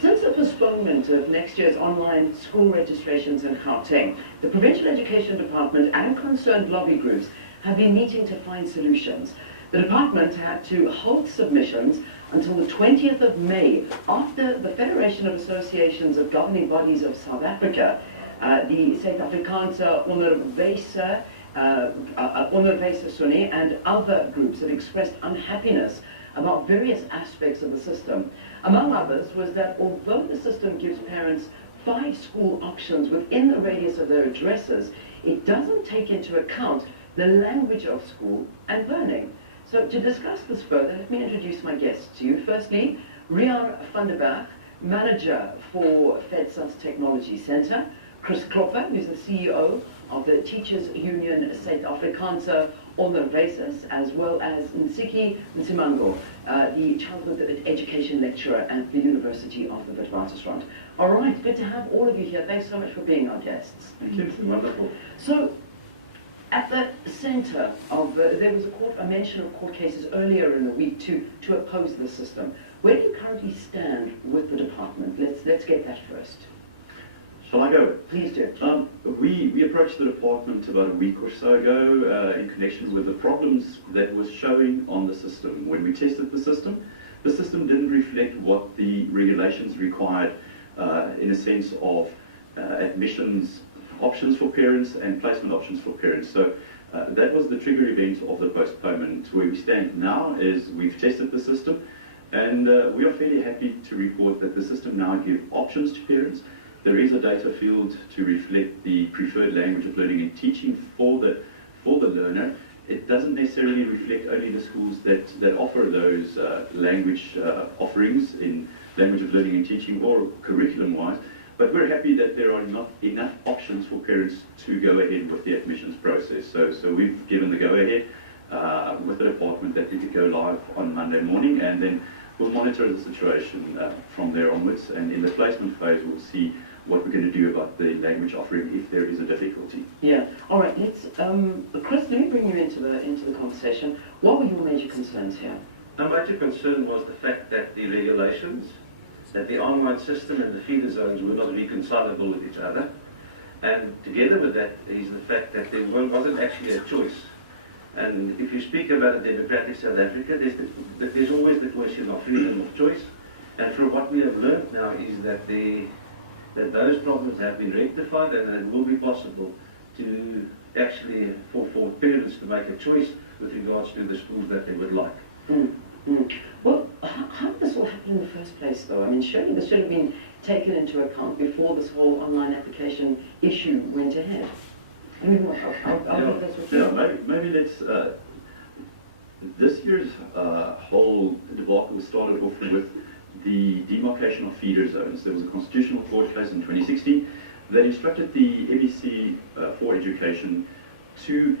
Since the postponement of next year's online school registrations in Gauteng, the Provincial Education Department and concerned lobby groups have been meeting to find solutions. The department had to hold submissions until the 20th of May after the Federation of Associations of Governing Bodies of South Africa, the Suid-Afrikaanse Onderwyser Sunni and other groups have expressed unhappiness about various aspects of the system. Among others was that although the system gives parents 5 school options within the radius of their addresses, it doesn't take into account the language of school and learning. So to discuss this further, let me introduce my guests to you. Firstly, Rian van der Berg, Manager for FEDSA's Technology Centre, Chris Klopper, who's the CEO of the Teachers Union Suid-Afrikaanse Onderwysers, as well as Nsiki Nsimango, the Childhood Education Lecturer at the University of the Witwatersrand. All right, good to have all of you here. Thanks so much for being our guests. Thank you. Wonderful. So, at the centre of, there was a mention of court cases earlier in the week to oppose the system. Where do you currently stand with the department? Let's get that first. Shall I go? Please do. We approached the department about a week or so ago in connection with the problems that was showing on the system. When we tested the system didn't reflect what the regulations required in a sense of admissions options for parents and placement options for parents. So that was the trigger event of the postponement. Where we stand now is we've tested the system, and we are fairly happy to report that the system now gives options to parents. There is a data field to reflect the preferred language of learning and teaching for the learner. It doesn't necessarily reflect only the schools that offer those language offerings in language of learning and teaching or curriculum-wise, but we're happy that there are not enough options for parents to go ahead with the admissions process. So we've given the go-ahead with the department that we could go live on Monday morning, and then we'll monitor the situation from there onwards, and in the placement phase we'll see what we're going to do about the language offering if there is a difficulty. Yeah. All right. Let's, Chris, let me bring you into the conversation. What were your major concerns here? Our major concern was the fact that the regulations, that the online system and the feeder zones were not reconcilable with each other, and together with that is the fact that there wasn't actually a choice. And if you speak about a democratic South Africa, there's always the question of freedom of choice. And from what we have learned now is that those problems have been rectified, and it will be possible to actually for parents to make a choice with regards to the schools that they would like. Well, how did this all happen in the first place, though? I mean, surely this should have been taken into account before this whole online application issue went ahead. I mean, maybe let's. This year's whole debacle started off with the demarcation of feeder zones. There was a constitutional court case in 2016 that instructed the MEC for Education to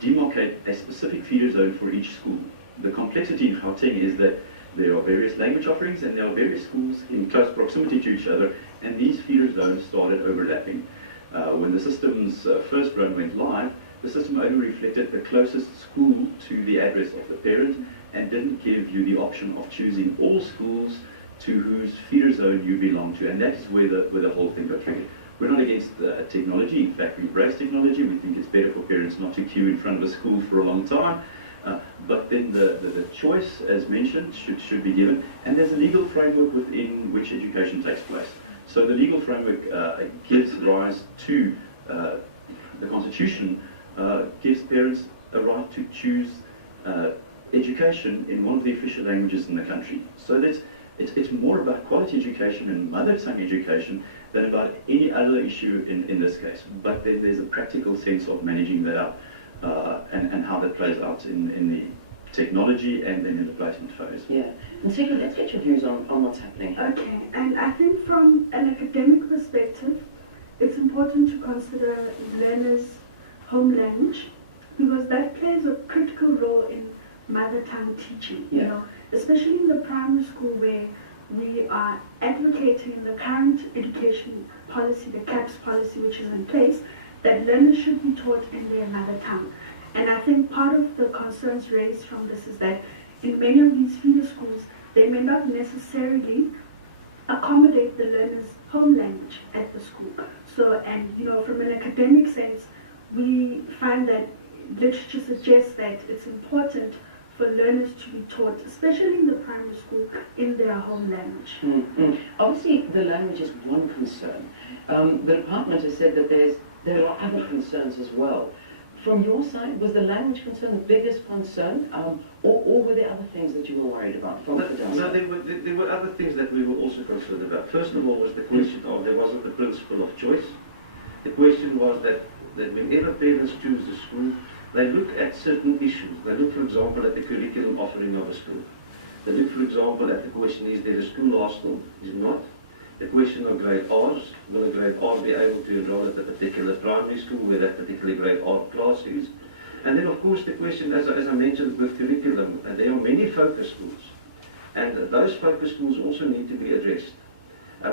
demarcate a specific feeder zone for each school. The complexity in Gauteng is that there are various language offerings and there are various schools in close proximity to each other, and these feeder zones started overlapping. When the system's first run went live, the system only reflected the closest school to the address of the parent and didn't give you the option of choosing all schools to whose feeder zone you belong to, and that is where the whole thing got triggered. We're not against technology. In fact, we embrace technology. We think it's better for parents not to queue in front of a school for a long time. But then the choice, as mentioned, should be given, and there's a legal framework within which education takes place. So the legal framework gives rise to the Constitution, gives parents a right to choose education in one of the official languages in the country. So that it's more about quality education and mother tongue education than about any other issue in this case. But then there's a practical sense of managing that up and how that plays out in the technology and then in the placement phase. Yeah. And Nsiki, let's get your views on what's happening. Okay, and I think from an academic perspective, it's important to consider learners' home language, because that plays a critical role in mother tongue teaching. Yeah. You know, especially in the primary school where we are advocating in the current education policy, the CAPS policy which is in place, that learners should be taught in their mother tongue. And I think part of the concerns raised from this is that in many of these feeder schools, they may not necessarily accommodate the learner's home language at the school. So, and from an academic sense, we find that literature suggests that it's important for learners to be taught, especially in the primary school, in their home language. Obviously, the language is one concern. The department has said that there are other concerns as well. From your side, was the language concern the biggest concern, or were there other things that you were worried about? No, there were other things that we were also concerned about. First of all was the question of there wasn't the principle of choice. The question was that whenever parents choose a school, they look at certain issues. They look, for example, at the curriculum offering of a school. They look, for example, at the question, is there a school hostel? Is not? The question of grade R's, will a grade R be able to enroll at a particular primary school where that particular grade R class is? And then, of course, the question, as I mentioned with curriculum, there are many focus schools. And those focus schools also need to be addressed.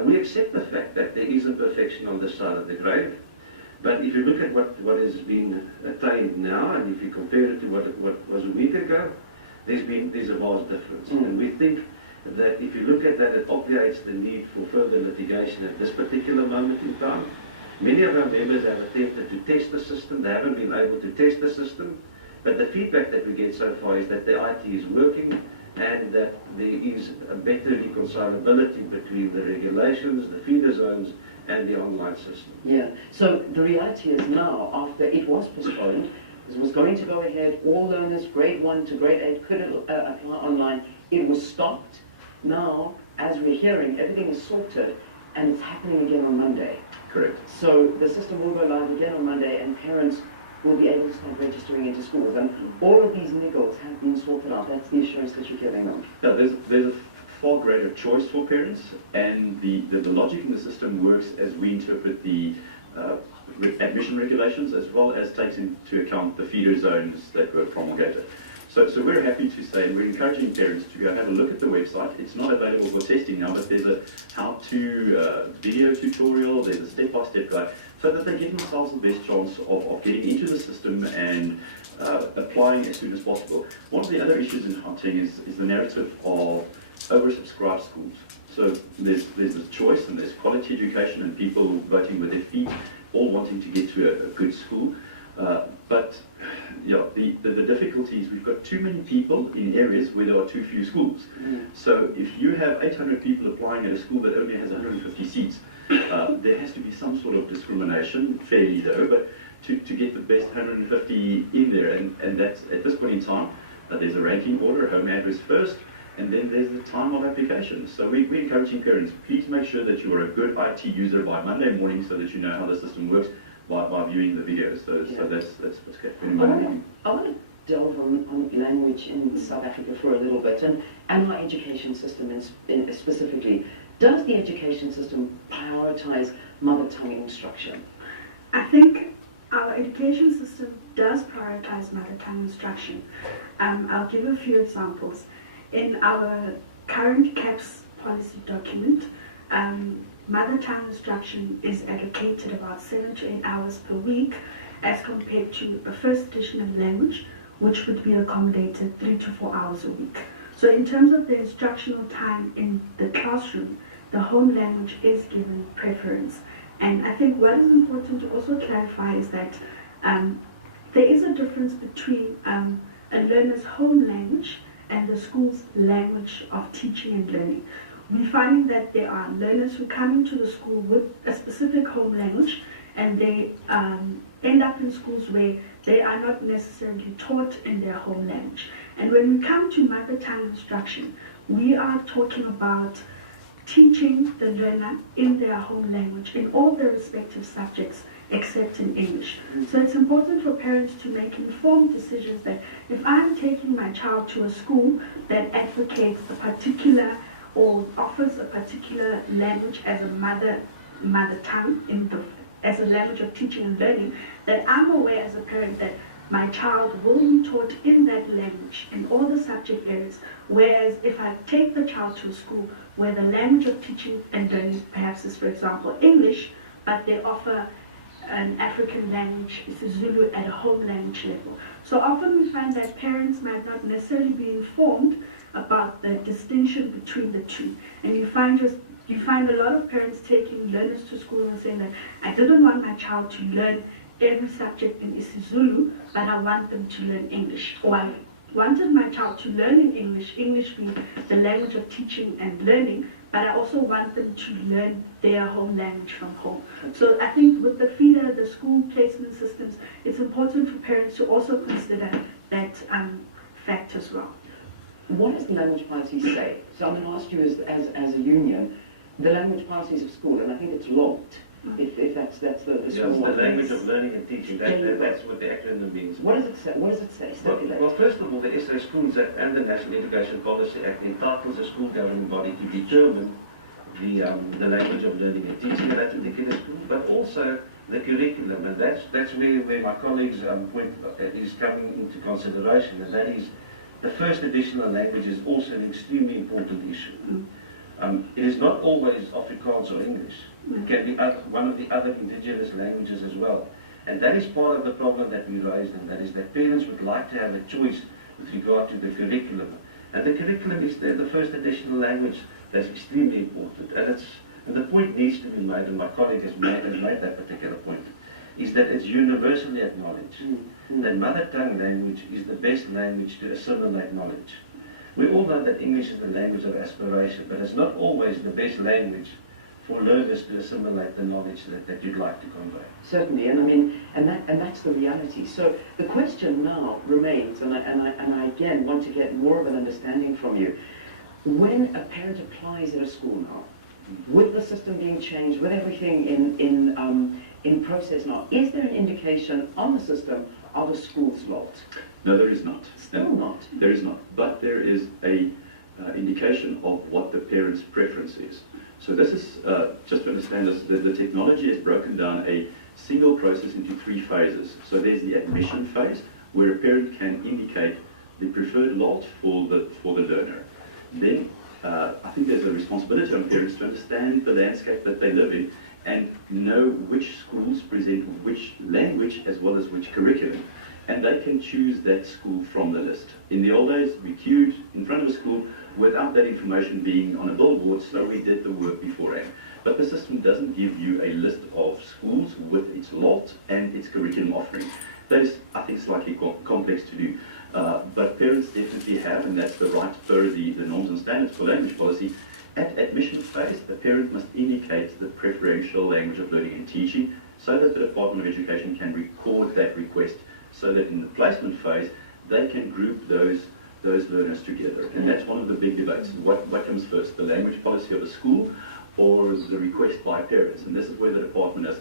We accept the fact that there is imperfection on this side of the grade. But if you look at what has been attained now, and if you compare it to what was a week ago, there's a vast difference. And we think that if you look at that, it obviates the need for further litigation at this particular moment in time. Many of our members have attempted to test the system. They haven't been able to test the system. But the feedback that we get so far is that the IT is working and that there is a better reconcilability between the regulations, the feeder zones, and the online system. Yeah, so the reality is now, after it was postponed, it was going to go ahead, all learners, grade 1 to grade 8, could apply online. It was stopped. Now, as we're hearing, everything is sorted, and it's happening again on Monday. Correct. So the system will go live again on Monday, and parents will be able to start registering into schools. And all of these niggles have been sorted out. That's the assurance that you're giving them. Yeah, there's a far greater choice for parents, and the logic in the system works as we interpret the admission regulations, as well as takes into account the feeder zones that were promulgated. So we're happy to say, and we're encouraging parents to go have a look at the website. It's not available for testing now, but there's a how-to video tutorial, there's a step-by-step guide, so that they give themselves the best chance of getting into the system and applying as soon as possible. One of the other issues in Gauteng is the narrative of oversubscribed schools. So there's this choice, and there's quality education, and people voting with their feet, all wanting to get to a good school. But yeah, the difficulty is we've got too many people in areas where there are too few schools. So if you have 800 people applying at a school that only has 150 seats, there has to be some sort of discrimination, fairly though, but to get the best 150 in there. And that's, at this point in time, there's a ranking order, home address first, and then there's the time of application. So we're encouraging parents, please make sure that you are a good IT user by Monday morning so that you know how the system works by viewing the videos. So that's what's happening. I want to delve on language in South Africa for a little bit, and our education system specifically. Does the education system prioritize mother tongue instruction? I think our education system does prioritize mother tongue instruction. I'll give a few examples. In our current CAPS policy document, mother tongue instruction is allocated about 7 to 8 hours per week as compared to a first additional language, which would be accommodated 3 to 4 hours a week. So in terms of the instructional time in the classroom, the home language is given preference. And I think what is important to also clarify is that there is a difference between a learner's home language and the school's language of teaching and learning. We're finding that there are learners who come into the school with a specific home language, and they end up in schools where they are not necessarily taught in their home language. And when we come to mother tongue instruction, we are talking about teaching the learner in their home language in all their respective subjects except in English. So it's important for parents to make informed decisions that if I'm taking my child to a school that advocates a particular or offers a particular language as a mother tongue, as a language of teaching and learning, that I'm aware as a parent that my child will be taught in that language in all the subject areas. Whereas if I take the child to a school where the language of teaching and learning perhaps is, for example, English, but they offer an African language, isiZulu, at a home language level. So often we find that parents might not necessarily be informed about the distinction between the two. And you find you find a lot of parents taking learners to school and saying that I didn't want my child to learn every subject in isiZulu, but I want them to learn English. Or I wanted my child to learn in English, English being the language of teaching and learning, but I also want them to learn their home language from home. So I think with the feeder, the school placement systems, it's important for parents to also consider that fact as well. What does the language policy say? So I'm going to ask you as a union, the language policies of school, and I think it's locked. If that's the school. Yes, the language of learning and teaching. That's what the acronym means. What does it say? What does it say? Well, first of all, the SA Schools Act and the National Education Policy Act entitles the school governing body to determine the language of learning and teaching at that particular school, but also the curriculum, and that's where my colleagues' point is coming into consideration, and that is the first additional language is also an extremely important issue. It is not always Afrikaans or English. It can be one of the other indigenous languages as well. And that is part of the problem that we raised, and that is that parents would like to have a choice with regard to the curriculum. And the curriculum is the first additional language that's extremely important. And the point needs to be made, and my colleague has made that particular point, is that it's universally acknowledged that mother tongue language is the best language to assimilate knowledge. We all know that English is the language of aspiration, but it's not always the best language for learners to assimilate the knowledge that you'd like to convey. Certainly, and I mean, and that's the reality. So the question now remains, and I again want to get more of an understanding from you. When a parent applies at a school now, with the system being changed, with everything in process now, is there an indication on the system of a school's lot? No, there is not. Still not. There is not. But there is a indication of what the parent's preference is. So this is, just to understand this, the technology has broken down a single process into 3 phases. So there's the admission phase, where a parent can indicate the preferred lot for the learner. Then I think there's a responsibility on parents to understand the landscape that they live in and know which schools present which language as well as which curriculum. And they can choose that school from the list. In the old days, we queued in front of a school without that information being on a billboard, so we did the work beforehand. But the system doesn't give you a list of schools with its lot and its curriculum offering. That is, I think, slightly complex to do. But parents definitely have, and that's the right per the norms and standards for language policy. At admission phase, the parent must indicate the preferential language of learning and teaching so that the Department of Education can record that request, so that in the placement phase, they can group those learners together. And that's one of the big debates. What comes first, the language policy of a school or the request by parents? And this is where the department has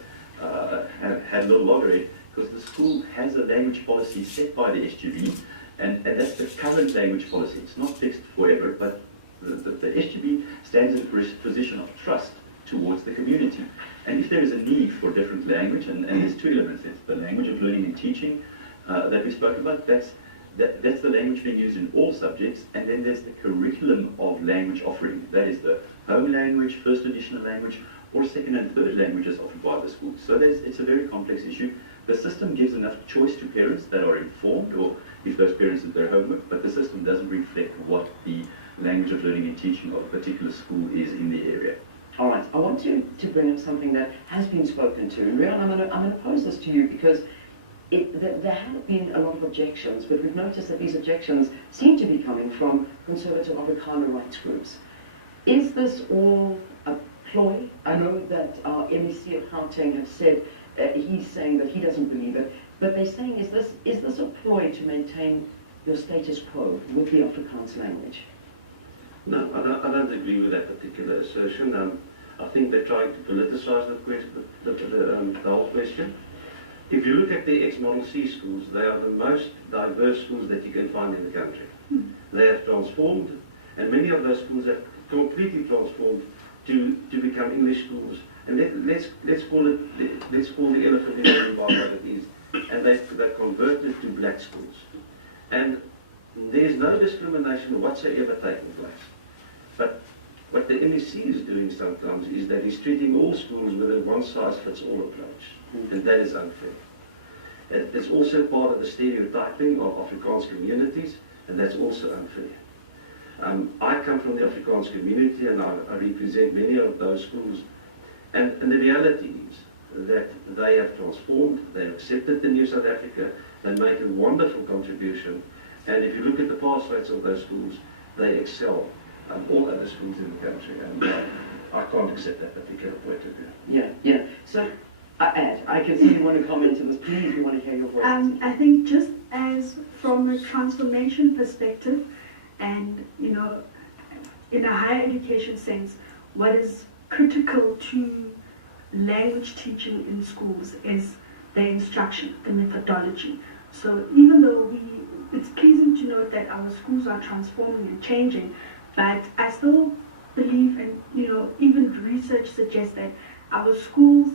had a little loggerhead, because the school has a language policy set by the SGB, and that's the current language policy. It's not fixed forever, but the SGB stands in a position of trust towards the community. And if there is a need for different language, and there's 2 elements, it's the language of learning and teaching that we spoke about, that's the language being used in all subjects, and then there's the curriculum of language offering. That is the home language, first additional language, or second and third languages offered by the school. So it's a very complex issue. The system gives enough choice to parents that are informed, or if those parents do their homework, but the system doesn't reflect what the language of learning and teaching of a particular school is in the area. All right, I want to bring up something that has been spoken to. And Rian, I'm going to pose this to you because there have been a lot of objections, but we've noticed that these objections seem to be coming from conservative Afrikaner rights groups. Is this all a ploy? I know that our MEC of Gauteng has said, he's saying that he doesn't believe it, but they're saying, is this a ploy to maintain your status quo with the Afrikaans language? No, I don't agree with that particular assertion. I think they're trying to politicize the whole question. If you look at the ex-Model C schools, they are the most diverse schools that you can find in the country. They have transformed, and many of those schools have completely transformed to become English schools. And let's call the elephant in the room by what it is. And they've converted to black schools. And there's no discrimination whatsoever taking place. But what the MEC is doing sometimes is that he's treating all schools with a one-size-fits-all approach. And that is unfair. It's also part of the stereotyping of Afrikaans communities, and that's also unfair. I come from the Afrikaans community and I represent many of those schools. And the reality is that they have transformed, they've accepted the new South Africa, they make a wonderful contribution. And if you look at the pass rates of those schools, they excel all other schools in the country. And I can't accept that particular point of view. Yeah. So, Ed, I can see you want to comment to this. Please, we want to hear your voice. I think just as from a transformation perspective and, you know, in a higher education sense, what is critical to language teaching in schools is the instruction, the methodology. So even though it's pleasing to note that our schools are transforming and changing, but I still believe, and you know, even research suggests that our schools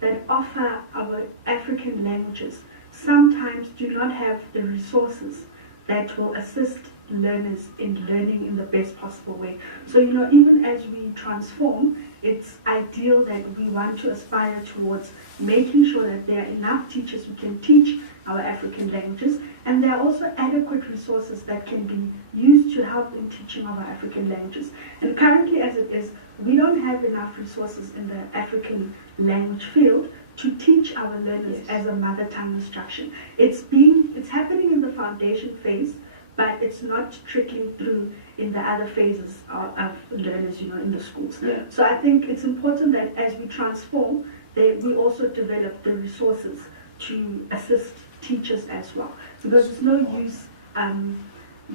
that offer our African languages sometimes do not have the resources that will assist learners in learning in the best possible way. So, you know, even as we transform, it's ideal that we want to aspire towards making sure that there are enough teachers who can teach our African languages, and there are also adequate resources that can be used to help in teaching our African languages. And currently, as it is, we don't have enough resources in the African language field to teach our learners as a mother tongue instruction. It's happening in the foundation phase, but it's not trickling through in the other phases of learners, you know, in the schools. Yeah. So I think it's important that as we transform, we also develop the resources to assist teachers as well. Because there's no use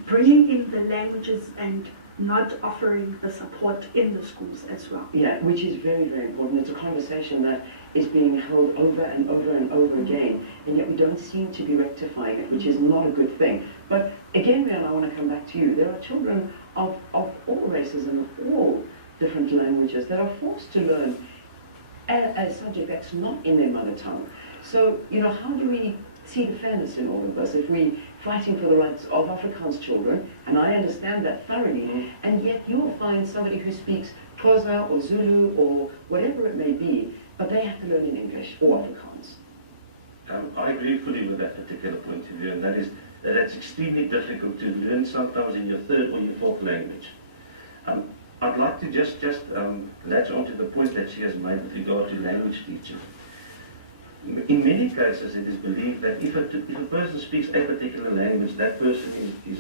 bringing in the languages and not offering the support in the schools as well. Yeah, which is very, very important. It's a conversation that is being held over and over and over again, and yet we don't seem to be rectifying it, which is not a good thing. But again, Rihanna, I want to come back to you. There are children of all races and of all different languages that are forced to learn a subject that's not in their mother tongue. So, you know, how do we see the fairness in all of this if we're fighting for the rights of Afrikaans children, and I understand that thoroughly, and yet you'll find somebody who speaks Xhosa or Zulu or whatever it may be, but they have to learn in English or Afrikaans. I agree fully with that particular point of view, and that's extremely difficult to learn sometimes in your third or your fourth language. I'd like to just latch on to the point that she has made with regard to language teaching. In many cases, it is believed that if a person speaks a particular language, that person is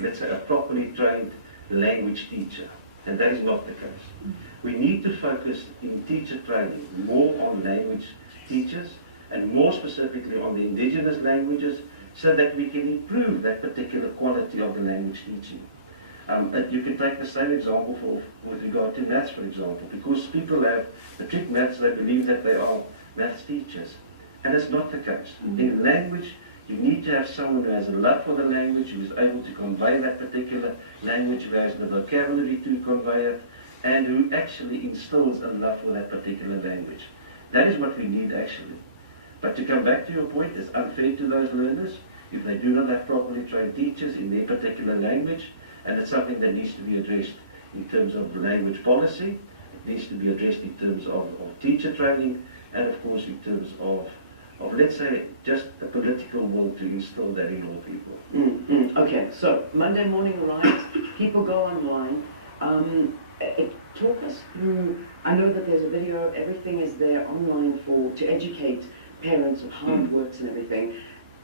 let's say, a properly trained language teacher, and that is not the case. We need to focus in teacher training more on language teachers, and more specifically on the indigenous languages, so that we can improve that particular quality of the language teaching. You can take the same example with regard to maths, for example, because people have matric maths, they believe that they are maths teachers, and it's not the case. In language, you need to have someone who has a love for the language, who is able to convey that particular language, who has the vocabulary to convey it, and who actually instills a love for that particular language. That is what we need actually. But to come back to your point, it's unfair to those learners if they do not have properly trained teachers in their particular language, and it's something that needs to be addressed in terms of language policy, it needs to be addressed in terms of teacher training, and of course in terms of let's say, just a political will to instill that in all people. Okay, so Monday morning riots, people go online. Talk us through, I know that there's a video, everything is there online to educate parents of how it works and everything.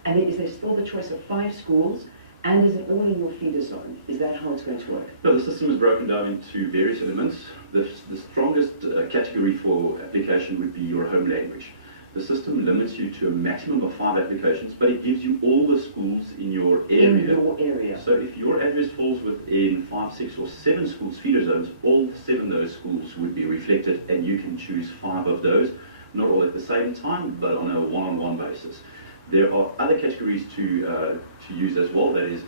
And is there still the choice of 5 schools, and is it all in your feeder zone? Is that how it's going to work? No, the system is broken down into various elements. The strongest category for application would be your home language. The system limits you to a maximum of 5 applications, but it gives you all the schools in your area. In your area. So if your address falls within 5, 6 or 7 schools, feeder zones, all 7 of those schools would be reflected, and you can choose 5 of those, not all at the same time, but on a one-on-one basis. There are other categories to use as well, that is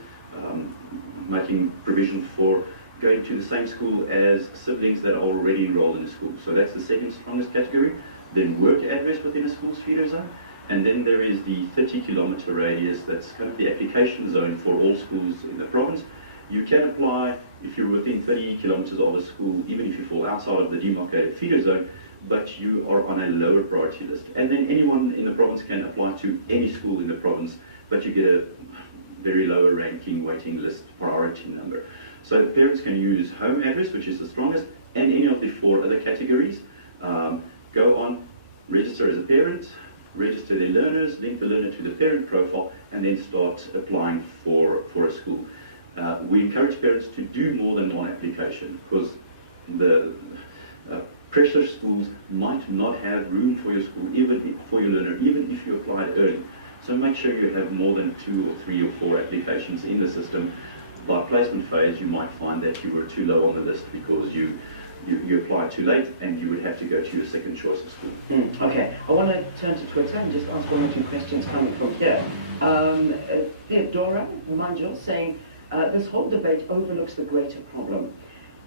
making provision for going to the same school as siblings that are already enrolled in a school. So that's the second strongest category. Then work address within a school's feeder zone. And then there is the 30-kilometer radius, that's kind of the application zone for all schools in the province. You can apply if you're within 30 kilometers of a school, even if you fall outside of the demarcated feeder zone, but you are on a lower priority list. And then anyone in the province can apply to any school in the province, but you get a very lower ranking waiting list priority number. So parents can use home address, which is the strongest, and any of the 4 other categories. Go on, register as a parent, register their learners, link the learner to the parent profile, and then start applying for a school. We encourage parents to do more than one application, because the pressure schools might not have room for your school, even for your learner, even if you applied early. So make sure you have more than 2 or 3 or 4 applications in the system. By placement phase, you might find that you were too low on the list because you applied too late, and you would have to go to your second choice of school. Okay, I want to turn to Twitter and just ask 1 or 2 questions coming from here. Theodora Manjel saying, this whole debate overlooks the greater problem.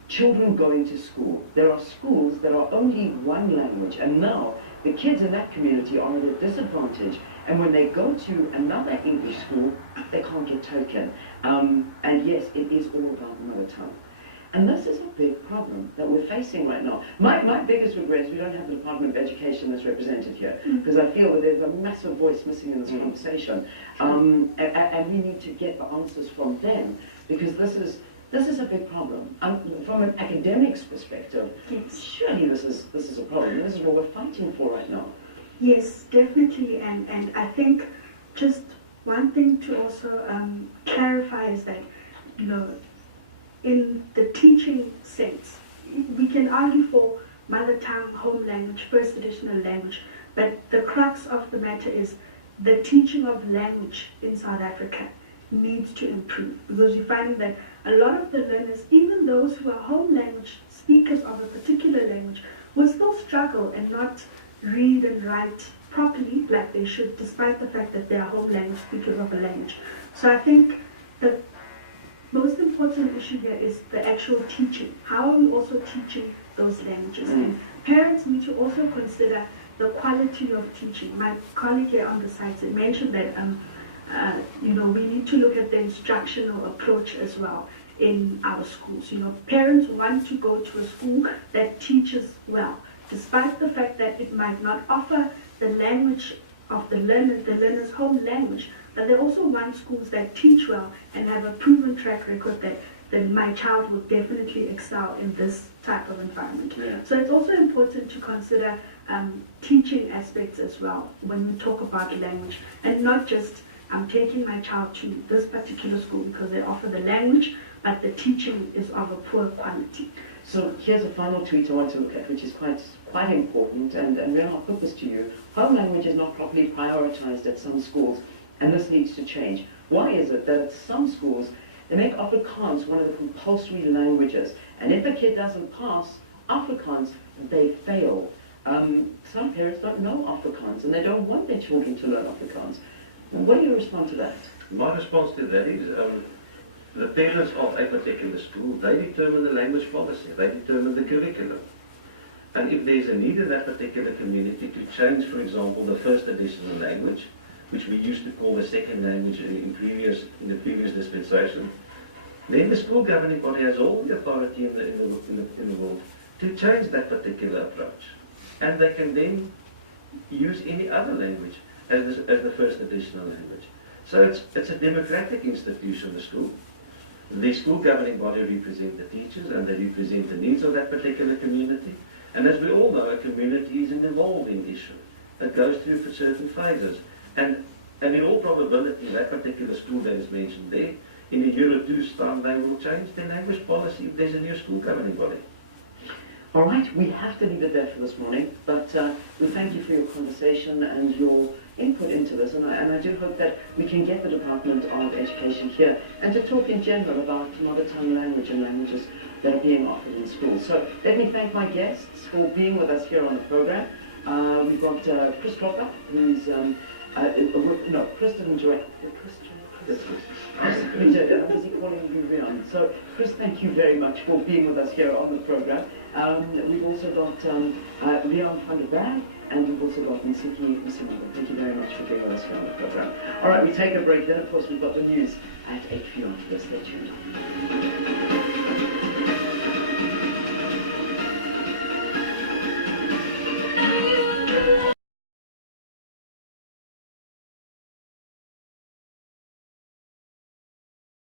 Children going to school. There are schools that are only one language, and now the kids in that community are at a disadvantage, and when they go to another English school, they can't get taken. And yes, it is all about mother tongue. And this is a big problem that we're facing right now. My biggest regret is we don't have the Department of Education that's represented here, because I feel that there's a massive voice missing in this conversation. And we need to get the answers from them, because this is a big problem. From an academic's perspective, surely this is a problem. This is what we're fighting for right now. Yes, definitely. And I think just one thing to also clarify is that, you know, in the teaching sense, we can argue for mother tongue, home language, first additional language, but the crux of the matter is the teaching of language in South Africa needs to improve, because we find that a lot of the learners, even those who are home language speakers of a particular language, will still struggle and not read and write properly like they should, despite the fact that they are home language speakers of a language. So I think the most important issue here is the actual teaching. How are we also teaching those languages? And parents need to also consider the quality of teaching. My colleague here on the site mentioned that you know, we need to look at the instructional approach as well in our schools. You know, parents want to go to a school that teaches well, despite the fact that it might not offer the language of the learner's home language, but they also want schools that teach well and have a proven track record that my child will definitely excel in this type of environment. Yeah. So it's also important to consider teaching aspects as well when we talk about language, and not just I'm taking my child to this particular school because they offer the language, but the teaching is of a poor quality. So here's a final tweet I want to look at, which is quite important, and then I'll put this to you. Home language is not properly prioritized at some schools, and this needs to change. Why is it that at some schools, they make Afrikaans one of the compulsory languages, and if a kid doesn't pass Afrikaans, they fail. Some parents don't know Afrikaans, and they don't want their children to learn Afrikaans. What do you respond to that? My response to that is the parents of a particular school, they determine the language policy, they determine the curriculum. And if there's a need in that particular community to change, for example, the first additional language, which we used to call the second language in the previous dispensation, then the school governing body has all the authority in the world to change that particular approach. And they can then use any other language as the first additional language. So it's a democratic institution, the school. The school governing body represent the teachers, and they represent the needs of that particular community. And as we all know, a community is an evolving issue that goes through for certain phases. And in all probability, that particular school that is mentioned there, in a year or two's time, they will change their language policy if there's a new school governing body. All right, we have to leave it there for this morning, but we thank you for your conversation and your input into this, and I do hope that we can get the Department of Education here and to talk in general about mother tongue language and languages that are being offered in schools. So let me thank my guests for being with us here on the program. We've got Chris Dropper, who's, Kristen Joy. I'm busy calling you Rian. So, Chris, thank you very much for being with us here on the program. We've also got Rian van der Berg, and we've also got Nsiki Msimanga. Thank you very much for being with us here on the program. All right, we take a break. Then, of course, we've got the news at 8 p.m. Stay tuned.